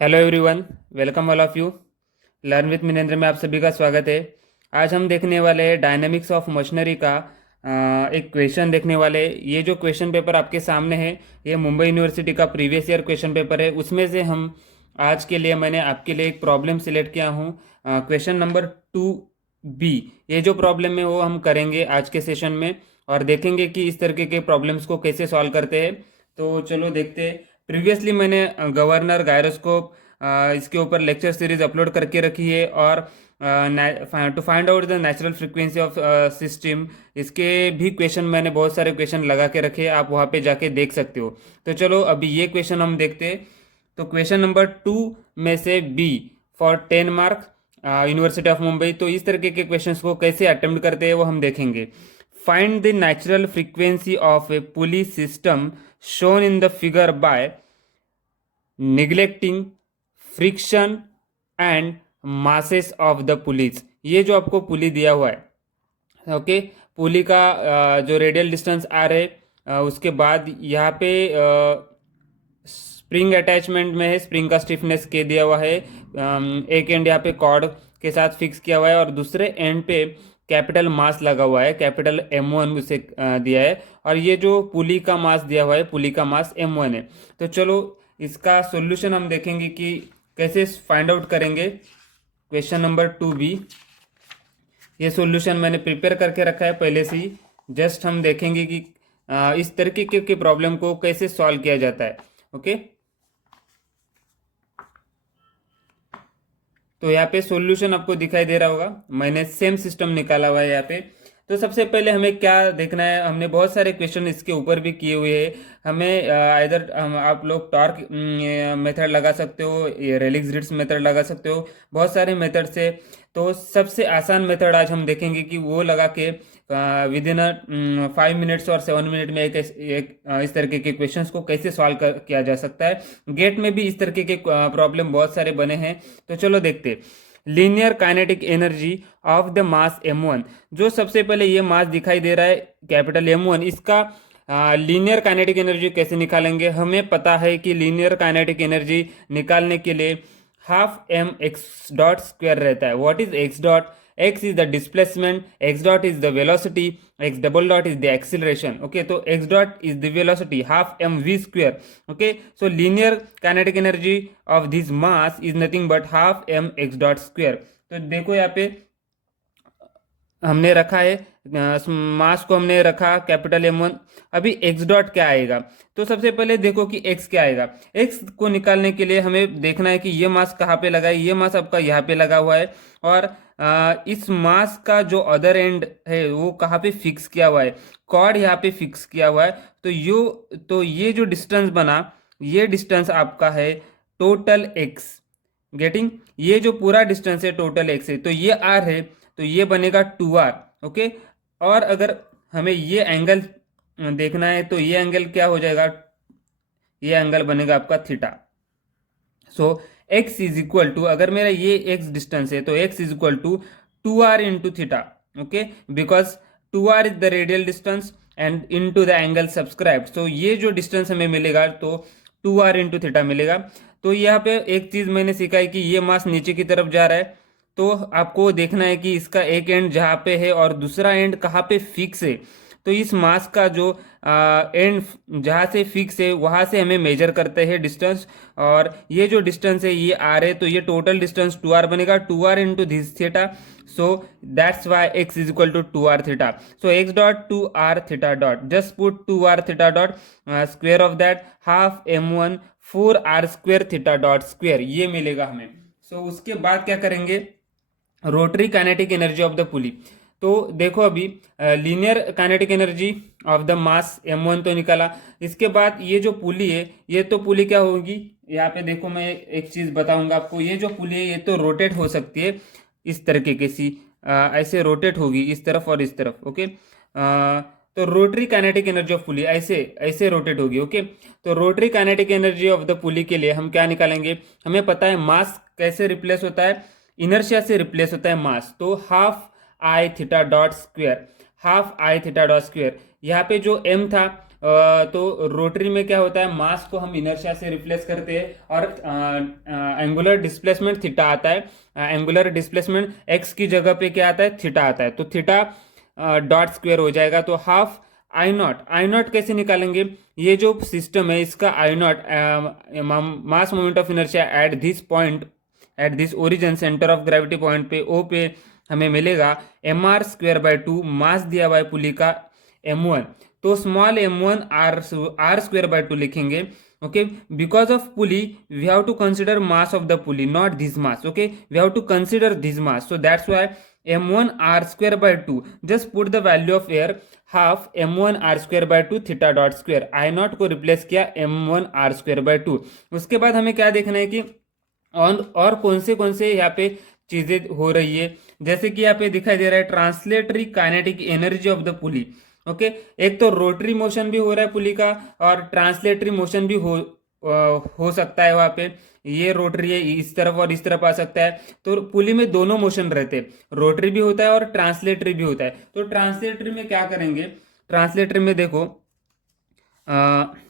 Hello everyone, welcome all of you. Learn with Minendra में आप सभी का स्वागत है। आज हम देखने वाले हैं डायनेमिक्स ऑफ मशीनरी का एक क्वेश्चन देखने वाले हैं। ये जो क्वेश्चन पेपर आपके सामने है, ये मुंबई यूनिवर्सिटी का प्रीवियस ईयर क्वेश्चन पेपर है। उसमें से हम आज के लिए मैंने आपके लिए एक प्रॉब्लम सिलेक्ट किया हूँ, क्वेश्चन नंबर 2B। ये जो प्रॉब्लम है वो हम करेंगे आज के सेशन में और देखेंगे कि इस तरीके के प्रॉब्लम्स को कैसे सॉल्व करते हैं। तो चलो देखते हैं। प्रीवियसली मैंने गवर्नर गायरोस्कोप इसके ऊपर लेक्चर सीरीज अपलोड करके रखी है और to find out the natural frequency of system, इसके भी क्वेश्चन मैंने बहुत सारे क्वेश्चन लगा के रखे हैं, आप वहाँ पे जाके देख सकते हो। तो चलो अभी ये क्वेश्चन हम देखते हैं। तो क्वेश्चन नंबर 2 में से B for 10 mark, university of Mumbai. तो इस तरीके के क्वेश्चंस को कैसे अटेम्प्ट करते हैं वो हम देखेंगे। Find the natural frequency of A pulley system shown in the figure by neglecting friction and masses of the pulleys. ये जो आपको पुली दिया हुआ है, ओके, पुली का जो रेडियल डिस्टेंस आर है, उसके बाद यहाँ पे स्प्रिंग अटैचमेंट में है, स्प्रिंग का स्टिफनेस के दिया हुआ है। एक एंड यहाँ पे कॉर्ड के साथ फिक्स किया हुआ है और दूसरे एंड पे कैपिटल मास लगा हुआ है, कैपिटल M1 उसे दिया है। और ये जो पुली का मास दिया हुआ है, पुली का मास M1 है। तो चलो इसका सॉल्यूशन हम देखेंगे कि कैसे फाइंड आउट करेंगे। क्वेश्चन नंबर 2B, ये सॉल्यूशन मैंने प्रिपेयर करके रखा है पहले से ही। जस्ट हम देखेंगे कि इस तरीके के प्रॉब्लम को कैसे सॉल्व किया जाता है। ओके, तो यहाँ पे सॉल्यूशन आपको दिखाई दे रहा होगा, मैंने सेम सिस्टम निकाला हुआ है यहाँ पे। तो सबसे पहले हमें क्या देखना है, हमने बहुत सारे क्वेश्चन इसके ऊपर भी किए हुए हैं। हमें इधर आप लोग टॉर्क मेथड लगा सकते हो, रेलिक्स रिट्ज मेथड लगा सकते हो, बहुत सारे मेथड से। तो सबसे आसान मेथड आज हम देखेंगे कि वो लगा के विद इन 5 मिनट्स और 7 मिनट में इस तरीके के क्वेश्चंस को कैसे सॉल्व किया जा सकता है। गेट में भी इस तरीके के प्रॉब्लम बहुत सारे बने हैं। तो चलो देखते। Linear kinetic energy of the mass M1, जो सबसे पहले ये मास दिखाई दे रहा है कैपिटल M1, इसका लीनियर काइनेटिक एनर्जी कैसे निकालेंगे। हमें पता है कि लीनियर काइनेटिक एनर्जी निकालने के लिए half M x dot square रहता है। What is x dot? x is the displacement, x dot is the velocity, x double dot is the acceleration. Okay, so x dot is the velocity, half mv square. Okay, so linear kinetic energy of this mass is nothing but half m x dot square. तो देखो यहाँ पे हमने रखा है, मास को हमने रखा कैपिटल M1। अभी एक्स डॉट क्या आएगा? तो सबसे पहले देखो कि एक्स क्या आएगा। एक्स को निकालने के लिए हमें देखना है कि ये मास कहाँ पे लगा है। ये मास आपका यहाँ पे लगा हुआ है और इस मास का जो अदर एंड है वो कहाँ पे फिक्स किया हुआ है, कॉर्ड यहाँ पे फिक्स किया हुआ है। तो ये जो डिस्टेंस बना, ये डिस्टेंस आपका है टोटल एक्स। गेटिंग? ये जो पूरा डिस्टेंस है टोटल एक्स है, तो ये आर है, तो ये बनेगा 2r। ओके, और अगर हमें ये एंगल देखना है तो ये एंगल क्या हो जाएगा, ये एंगल बनेगा आपका theta. So x is equal to, अगर मेरा ये x डिस्टेंस है तो x is equal to 2r into theta. Okay, because 2r is the radial distance and into the angle subscribe. So ये जो डिस्टेंस हमें मिलेगा तो 2r इंटू थीटा मिलेगा। तो यहाँ पे एक चीज मैंने सीखा है कि ये मास नीचे की तरफ जा रहा है, तो आपको देखना है कि इसका एक एंड जहाँ पे है और दूसरा एंड कहाँ पे फिक्स है। तो इस मास का जो एंड जहाँ से फिक्स है वहाँ से हमें मेजर करते हैं डिस्टेंस। और ये जो डिस्टेंस है ये आर है, तो ये टोटल डिस्टेंस 2r बनेगा, 2r into this theta. So that's why x is equal to 2r theta. So x dot 2r theta dot, just put 2r theta dot square of that half m1 4r square theta dot square, ये मिलेगा हमें। सो उसके बाद क्या करेंगे, rotary kinetic energy of the pulley. तो देखो अभी linear kinetic energy of the mass M1 तो निकाला। इसके बाद ये जो पुली है, ये तो पुली क्या होगी, यहाँ पे देखो मैं एक चीज बताऊंगा आपको। ये जो पुली है ये तो रोटेट हो सकती है इस तरीके की सी, ऐसे रोटेट होगी इस तरफ और इस तरफ। ओके, तो rotary kinetic energy of pulley ऐसे ऐसे रोटेट होगी। ओके, तो rotary kinetic energy of the पुली के लिए हम क्या निकालेंगे, हमें पता है मास कैसे रिप्लेस होता है, इनर्शिया से रिप्लेस होता है मास। तो half I theta dot square, half I theta dot square. यहाँ पे जो m था तो रोटरी में क्या होता है, मास को हम इनर्शिया से रिप्लेस करते हैं और एंगुलर डिस्प्लेसमेंट थीटा आता है। एंगुलर डिस्प्लेसमेंट एक्स की जगह पे क्या आता है, थीटा आता है, तो थीटा डॉट स्क्वेयर हो जाएगा। तो हाफ आई नॉट कैसे निकालेंगे, ये जो सिस्टम है इसका I naught mass moment of inertia at this point, at this origin centre of gravity point पे ओ पे हमें मिलेगा m r square by 2, mass दिया हुआ है पुली का m1, तो small m1 are square by 2 लिखेंगे। Okay, because of pulley we have to consider mass of the pulley, not this mass. Okay, we have to consider this mass, so that's why m1 r square by 2, just put the value of here half m1 r square by 2 theta dot square, I not को replace किया m1 r square by 2। उसके बाद हमें क्या देखना है कि और कौन से यहाँ पे चीजें हो रही है, जैसे कि यहाँ पे दिखाई दे रहा है translatory kinetic energy of the pulley. Okay, एक तो रोटरी मोशन भी हो रहा है पुली का और ट्रांसलेटरी मोशन भी हो सकता है, वहां पे ये रोटरी है इस तरफ और इस तरफ आ सकता है, तो पुली में दोनों मोशन रहते हैं, रोटरी भी होता है और ट्रांसलेटरी भी होता है। तो ट्रांसलेटरी में क्या करेंगे, ट्रांसलेटरी में देखो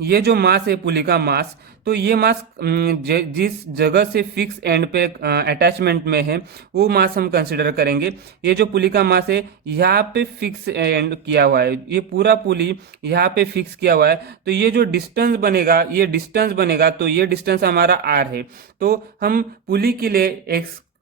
ये जो मास है पुली का मास, तो ये मास जिस जगह से फिक्स एंड पे अटैचमेंट में है वो मास हम कंसिडर करेंगे। ये जो पुली का मास है यहाँ पे फिक्स एंड किया हुआ है, ये पूरा पुली यहाँ पे फिक्स किया हुआ है, तो ये जो डिस्टेंस बनेगा, ये डिस्टेंस बनेगा, तो ये डिस्टेंस हमारा आर है। तो हम पुली के लिए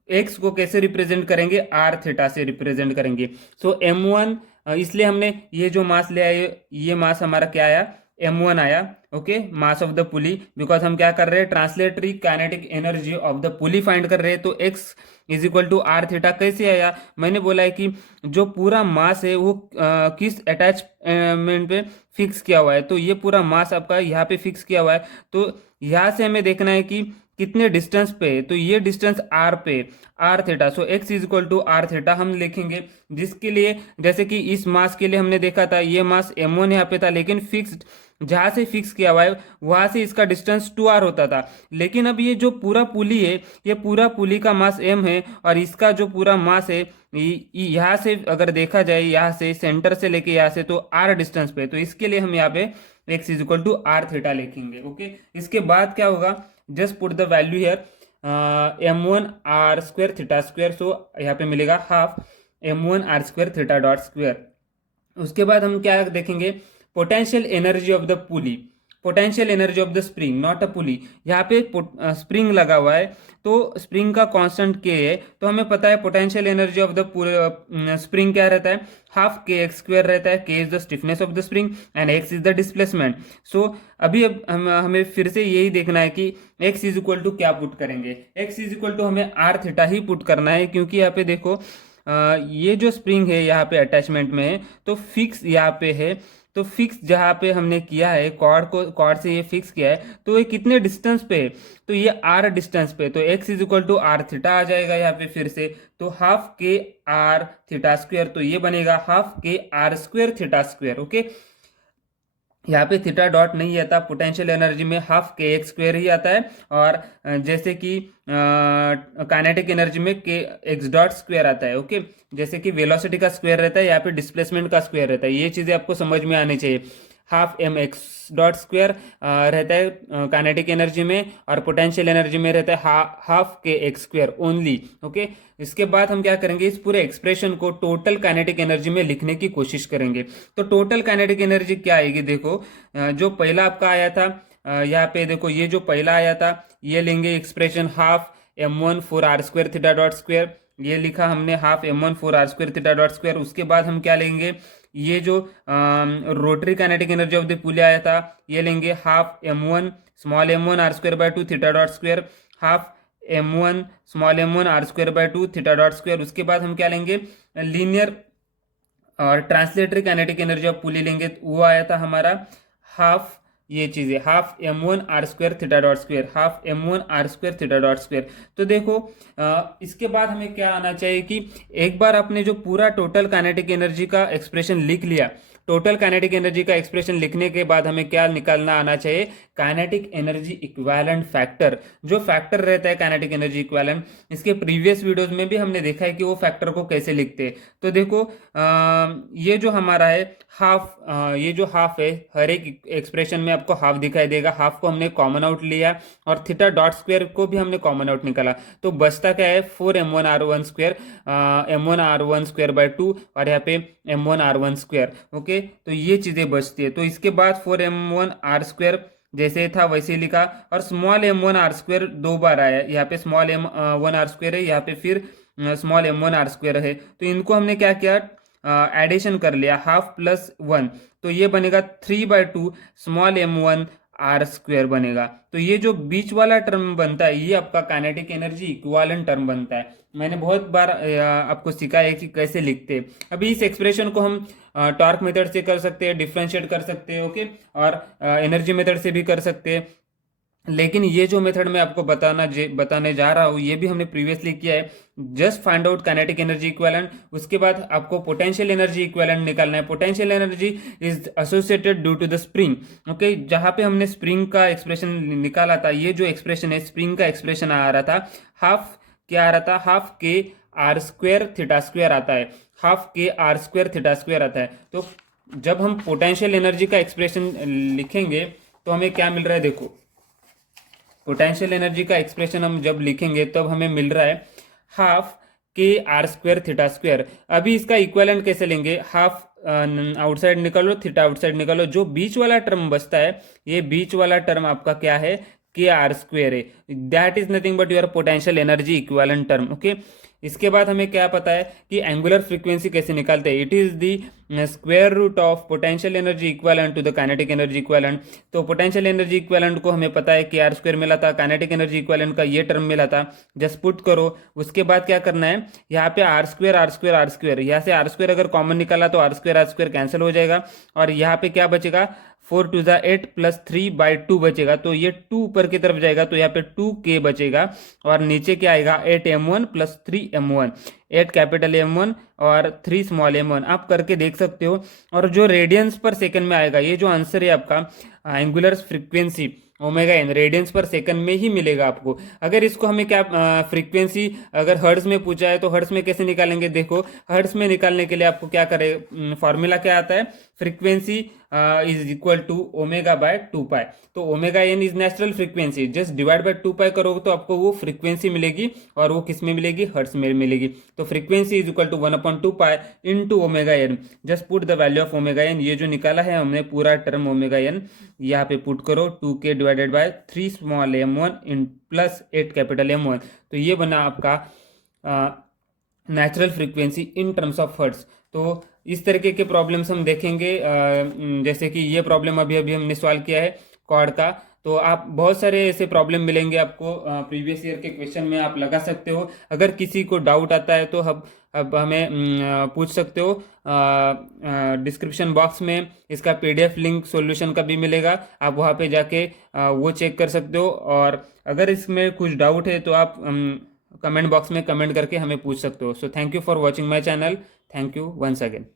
एक्स को कैसे रिप्रेजेंट करेंगे, आर थीटा से रिप्रेजेंट करेंगे। सो m1, इसलिए हमने ये जो मास ले आए, ये मास हमारा क्या आया, m1 आया। Okay, mass of the pulley, because हम क्या कर रहे हैं, translatory kinetic energy of the pulley find कर रहे हैं, तो x is equal to are theta कैसे आया, मैंने बोला है कि जो पूरा मास है वो किस अटैचमेंट पे फिक्स किया हुआ है, तो ये पूरा मास आपका यहाँ पे फिक्स किया हुआ है, तो यहाँ से हमें देखना है कि कितने डिस्टेंस पे है, तो ये डिस्टेंस आर पे, R theta, so X is equal to are theta हम लिखेंगे, जिसके लिए जैसे कि इस मास के लिए हमने देखा था ये मास m1 यहाँ पे था, लेकिन फिक्स्ड जहां से फिक्स किया हुआ है वहां से इसका डिस्टेंस 2r होता था, लेकिन अब ये जो पूरा पुली है, ये पूरा पुली का मास m है और इसका जो पूरा मास है यहाँ से अगर देखा जाए, यहाँ से सेंटर से लेके यहाँ से, तो r डिस्टेंस पे, तो इसके लिए हम यहाँ पे x is equal to are theta लिखेंगे। ओके, इसके बाद क्या होगा, just put the value here m1 r square theta square, so यहाँ पे मिलेगा half m1 r square theta dot square. उसके बाद हम क्या देखेंगे, potential energy of the pulley, potential energy of the spring, not a pulley, यहाँ पे स्प्रिंग लगा हुआ है, तो स्प्रिंग का कांस्टेंट के है, तो हमें पता है potential energy of the spring क्या रहता है, हाफ के एक्स स्क्वेयर रहता है, k is the stiffness of the spring and x is the displacement. So अभी हमें फिर से यही देखना है कि एक्स इज इक्वल टू क्या पुट करेंगे, एक्स इज इक्वल टू हमें आर थीटा ही पुट करना है, क्योंकि यहाँ पे देखो ये जो स्प्रिंग है यहाँ पे अटैचमेंट में है, तो फिक्स यहाँ पे है, तो फिक्स जहाँ पे हमने किया है कॉर्ड से ये फिक्स किया है, तो ये कितने डिस्टेंस पे है, तो ये आर डिस्टेंस पे, तो x is equal to are theta आ जाएगा यहाँ पे फिर से, तो half K are theta square, तो ये बनेगा half K R square theta square. Okay, यहाँ पे थीटा डॉट नहीं आता, पोटेंशियल एनर्जी में हाफ के एक्स स्क्वेयर ही आता है, और जैसे कि काइनेटिक एनर्जी में के एक्स डॉट स्क्वेयर आता है। ओके, जैसे कि वेलोसिटी का स्क्वायर रहता है, यहाँ पे डिस्प्लेसमेंट का स्क्वायर रहता है, ये चीज़ें आपको समझ में आनी चाहिए। Half M x dot square रहता है काइनेटिक एनर्जी में, और पोटेंशियल एनर्जी में रहता है half K x square only. Okay, इसके बाद हम क्या करेंगे, इस पूरे एक्सप्रेशन को टोटल काइनेटिक एनर्जी में लिखने की कोशिश करेंगे। तो टोटल काइनेटिक एनर्जी क्या आएगी, देखो जो पहला आपका आया था, यहाँ पे देखो ये जो पहला आया था, ये लेंगे expression half m1 4 r square theta dot square, ये लिखा हमने half m1 4 r square theta dot square. उसके बाद हम क्या लेंगे, ये जो rotary kinetic energy of the पुली आया था, ये लेंगे half m1 small m1 r square by 2 theta dot square, half m1 small m1 r square by 2 theta dot square. उसके बाद हम क्या लेंगे, लीनियर और translatory kinetic energy of pulley लेंगे, वो आया था हमारा हाफ, ये चीज़ें half m1 r square theta dot square, half m1 r square theta dot square. तो देखो इसके बाद हमें क्या आना चाहिए कि एक बार आपने जो पूरा टोटल काइनेटिक एनर्जी का एक्सप्रेशन लिख लिया, टोटल काइनेटिक एनर्जी का एक्सप्रेशन लिखने के बाद हमें क्या निकालना आना चाहिए, काइनेटिक एनर्जी इक्विवेलेंट फैक्टर। जो फैक्टर रहता है काइनेटिक एनर्जी इक्विवेलेंट, इसके प्रीवियस वीडियोस में भी हमने देखा है कि वो फैक्टर को कैसे लिखते हैं। तो देखो ये जो हमारा है हाफ, ये जो हाफ है हर एक एक्सप्रेशन में आपको हाफ दिखाई देगा। हाफ को हमने कॉमन आउट लिया और थीटा डॉट स्क्वायर को भी हमने कॉमन आउट निकाला, तो बचता क्या है 4m1r1 square, m1r1 square by 2 और यहाँ पे m1r1 स्क्वायर। ओके, तो ये चीज़ें बचती है। तो इसके बाद 4m1r स्क्वायर जैसे था वैसे ही लिखा, और स्मॉल m1r स्क्वायर 2 बार आया, यहाँ पे स्मॉल m1r स्क्वायर है, यहाँ पे फिर स्मॉल m1r स्क्वायर है। तो इनको हमने क्या किया, एडिशन कर लिया, हाफ प्लस 1, तो ये बनेगा 3/2 स्मॉल m1 आर स्क्वायर बनेगा। तो ये जो बीच वाला टर्म बनता है ये आपका काइनेटिक एनर्जी इक्विवेलेंट टर्म बनता है। मैंने बहुत बार आपको सिखाया है कि कैसे लिखते हैं। अभी इस एक्सप्रेशन को हम टॉर्क मेथड से कर सकते हैं, डिफरेंशिएट कर सकते हैं, ओके, और एनर्जी मेथड से भी कर सकते हैं। लेकिन ये जो मेथड मैं आपको बताने जा रहा हूँ ये भी हमने प्रीवियसली किया है। Just find out kinetic energy equivalent, उसके बाद आपको पोटेंशियल एनर्जी इक्विवेलेंट निकालना है। Potential energy is associated due to the spring. Okay, जहाँ पे हमने स्प्रिंग का एक्सप्रेशन निकाला था, ये जो एक्सप्रेशन है स्प्रिंग का एक्सप्रेशन आ रहा था, हाफ क्या आ रहा था, half K are square theta square आता है, half K are square theta square आता है। तो जब हम पोटेंशियल एनर्जी का एक्सप्रेशन लिखेंगे तो हमें क्या मिल रहा है, देखो पोटेंशियल एनर्जी का एक्सप्रेशन हम जब लिखेंगे तब हमें मिल रहा है half K are square theta square. अभी इसका इक्विवेलेंट कैसे लेंगे, हाफ आउटसाइड निकालो, थीटा आउटसाइड निकालो, जो बीच वाला टर्म बचता है ये बीच वाला टर्म आपका क्या है, के आर स्क्वायर है। That is nothing but your potential energy equivalent term. Okay, इसके बाद हमें क्या पता है कि एंगुलर फ्रीक्वेंसी कैसे निकालते हैं, it is the square root of potential energy equivalent to the kinetic energy equivalent. तो पोटेंशियल एनर्जी इक्विवेलेंट को हमें पता है कि आर स्क्वायर मिला था, काइनेटिक एनर्जी इक्विवेलेंट का ये टर्म मिला था, जस्ट पुट करो। उसके बाद क्या करना है, यहाँ पे R square R square R square, यहाँ से आर स्क्वायर अगर कॉमन निकाला तो आर स्क्वायर कैंसिल हो जाएगा, और यहाँ पे क्या बचेगा 4 टू ज़ा 8 प्लस 3/2 बचेगा। तो ये 2 ऊपर की तरफ जाएगा तो यहाँ पे 2k बचेगा, और नीचे क्या आएगा 8m1 plus 3m1, 8 capital m1 और 3 स्मॉल m1, आप करके देख सकते हो। और जो रेडियंस पर सेकंड में आएगा, ये जो आंसर है आपका angular frequency omega N radians per second में ही मिलेगा आपको। अगर इसको हमें क्या फ्रीक्वेंसी अगर हर्ट्ज में पूछा है तो हर्ट्ज में कैसे निकालेंगे, देखो हर्ट्ज में निकालने के लिए आपको क्या करें, फॉर्मूला क्या आता है, frequency is equal to omega by 2 pi. तो omega N is natural frequency, just divide by 2 pi करोगे तो आपको वो फ्रीक्वेंसी मिलेगी, और वो किस में मिलेगी, हर्ट्ज में मिलेगी। तो frequency is equal to 1/2 pi into omega N, just put the value of omega N. ये जो निकाला है हमने पूरा टर्म ओमेगा एन यहाँ पे पुट करो, 2k divided by 3 small m1 in plus 8 capital m1। तो ये बना आपका natural frequency in terms of hertz. तो इस तरीके के प्रॉब्लम्स हम देखेंगे, जैसे कि ये प्रॉब्लम अभी अभी हमने सॉल्व किया है कॉर्ड का। तो आप बहुत सारे ऐसे प्रॉब्लम मिलेंगे आपको प्रीवियस ईयर के क्वेश्चन में, आप लगा सकते हो। अगर किसी को डाउट आता है तो अब हमें पूछ सकते हो। डिस्क्रिप्शन बॉक्स में इसका PDF लिंक सॉल्यूशन का भी मिलेगा, आप वहाँ पे जाके वो चेक कर सकते हो। और अगर इसमें कुछ डाउट है तो आप कमेंट बॉक्स में कमेंट करके हमें पूछ सकते हो। So thank you for watching my channel, thank you once again.